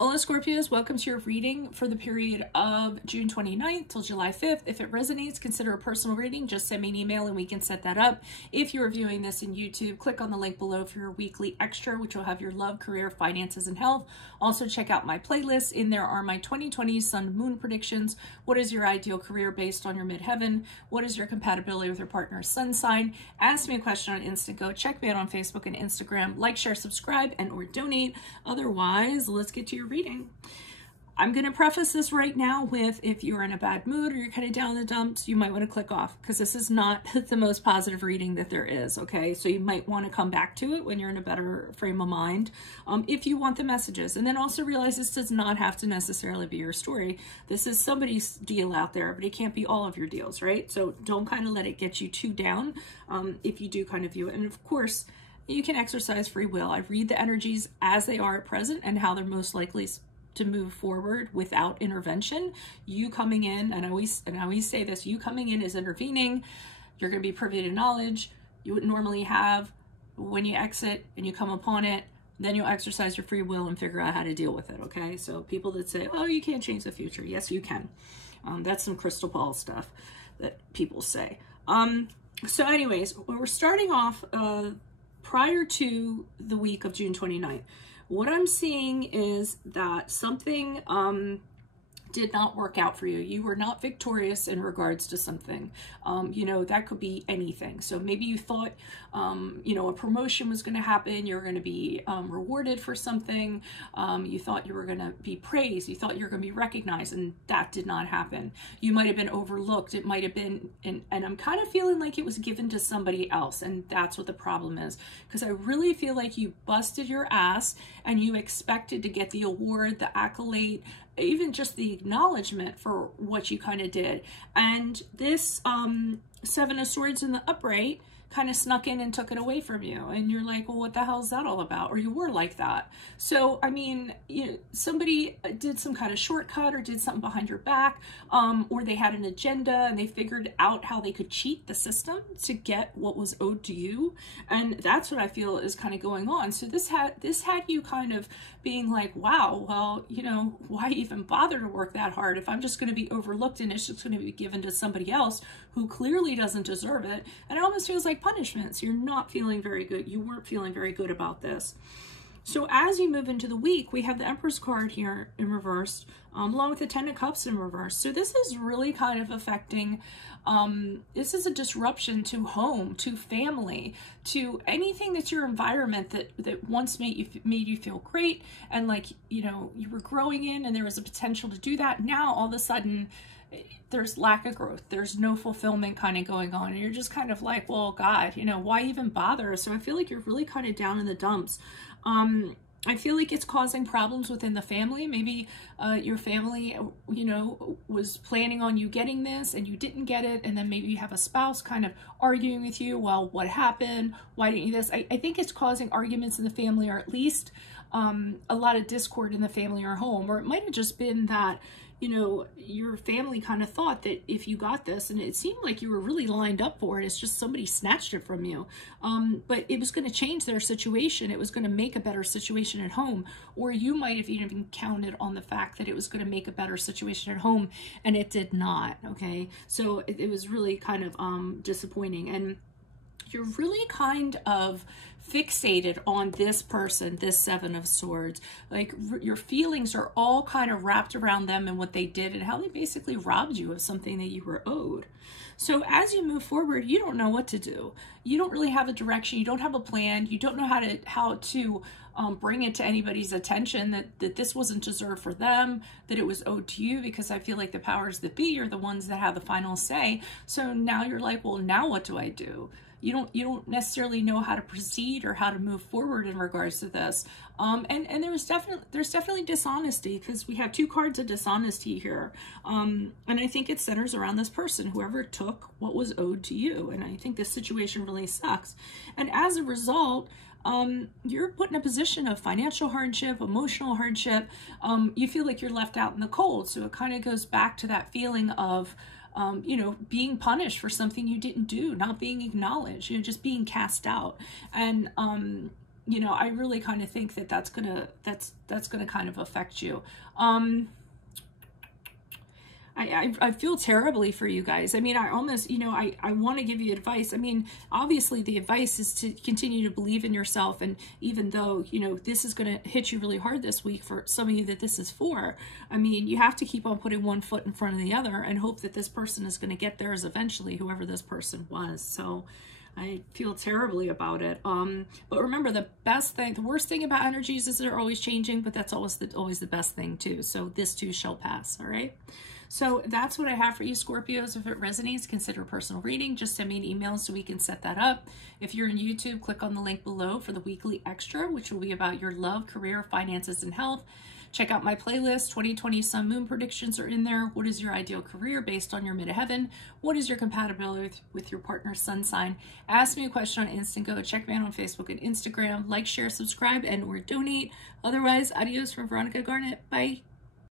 Hola Scorpios, welcome to your reading for the period of June 29th till July 5th. If it resonates, consider a personal reading. Just send me an email and we can set that up. If you're viewing this in YouTube, click on the link below for your weekly extra, which will have your love, career, finances, and health. Also check out my playlist. In there are my 2020 sun moon predictions. What is your ideal career based on your midheaven? What is your compatibility with your partner's sun sign? Ask me a question on Instago. Check me out on Facebook and Instagram. Like, share, subscribe, and or donate. Otherwise, let's get to your reading. I'm going to preface this right now with, if you're in a bad mood or you're kind of down in the dumps, you might want to click off because this is not the most positive reading that there is, okay? So you might want to come back to it when you're in a better frame of mind if you want the messages. And then also realize this does not have to necessarily be your story. This is somebody's deal out there, but it can't be all of your deals, right? So don't kind of let it get you too down if you do kind of view it. And of course, you can exercise free will. I read the energies as they are at present and how they're most likely to move forward without intervention. You coming in, and I always say this, you coming in is intervening. You're going to be privy to knowledge you wouldn't normally have. When you exit and you come upon it, then you'll exercise your free will and figure out how to deal with it, okay? So people that say, oh, you can't change the future. Yes, you can. That's some crystal ball stuff that people say. So anyways, we're starting off prior to the week of June 29th. What I'm seeing is that something did not work out for you. You were not victorious in regards to something. You know, that could be anything. So maybe you thought, you know, a promotion was going to happen. You're going to be rewarded for something. You thought you were going to be praised. You thought you were going to be recognized, and that did not happen. You might have been overlooked. It might have been, and I'm kind of feeling like it was given to somebody else, and that's what the problem is. Because I really feel like you busted your ass and you expected to get the award, the accolade, even just the acknowledgement for what you kind of did. And this Seven of Swords in the upright kind of snuck in and took it away from you. And you're like, well, what the hell is that all about? Or you were like that. So, I mean, you know, somebody did some kind of shortcut or did something behind your back, or they had an agenda and they figured out how they could cheat the system to get what was owed to you. And that's what I feel is kind of going on. So this had you kind of being like, wow, well, you know, why even bother to work that hard if I'm just going to be overlooked and it's just going to be given to somebody else who clearly doesn't deserve it. And it almost feels like punishments. You're not feeling very good. You weren't feeling very good about this. So as you move into the week, we have the Empress card here in reverse, along with the Ten of Cups in reverse. So this is really kind of affecting, this is a disruption to home, to family, to anything that's your environment that once made you feel great and like, you know, you were growing in and there was a potential to do that. Now all of a sudden there's lack of growth. There's no fulfillment kind of going on. And you're just kind of like, well, God, you know, why even bother? So I feel like you're really kind of down in the dumps. I feel like it's causing problems within the family. Maybe your family, you know, was planning on you getting this and you didn't get it. And then maybe you have a spouse kind of arguing with you. Well, what happened? Why didn't you this? I think it's causing arguments in the family, or at least a lot of discord in the family or home. Or it might have just been that, you know, your family kind of thought that if you got this, and it seemed like you were really lined up for it, it's just somebody snatched it from you. But it was going to change their situation. It was going to make a better situation at home. Or you might have even counted on the fact that it was going to make a better situation at home, and it did not, okay? So it was really kind of disappointing. And you're really kind of fixated on this person, this Seven of Swords. Like your feelings are all kind of wrapped around them and what they did and how they basically robbed you of something that you were owed. So as you move forward, you don't know what to do. You don't really have a direction. You don't have a plan. You don't know how to bring it to anybody's attention that this wasn't deserved for them, that it was owed to you, because I feel like the powers that be are the ones that have the final say. So now you're like, well, now what do I do? You don't necessarily know how to proceed or how to move forward in regards to this. And there's definitely dishonesty, because we have two cards of dishonesty here. And I think it centers around this person, whoever took what was owed to you. And I think this situation really sucks. And as a result, you're put in a position of financial hardship, emotional hardship. You feel like you're left out in the cold. So it kind of goes back to that feeling of, you know, being punished for something you didn't do, not being acknowledged, you know, just being cast out. And you know, I really kind of think that that's gonna kind of affect you. I feel terribly for you guys. I mean, I almost, you know, I want to give you advice. I mean, obviously the advice is to continue to believe in yourself. And even though, you know, this is going to hit you really hard this week for some of you that this is for, I mean, you have to keep on putting one foot in front of the other and hope that this person is going to get theirs eventually, whoever this person was. So I feel terribly about it. But remember, the worst thing about energies is they're always changing, but that's always the best thing too. So this too shall pass. All right. So that's what I have for you, Scorpios. If it resonates, consider a personal reading. Just send me an email so we can set that up. If you're in YouTube, click on the link below for the weekly extra, which will be about your love, career, finances, and health. Check out my playlist. 2020 Sun Moon predictions are in there. What is your ideal career based on your midheaven? What is your compatibility with your partner's sun sign? Ask me a question on Instant Go. Check me out on Facebook and Instagram. Like, share, subscribe, and or donate. Otherwise, adios from Veronica Garnet. Bye.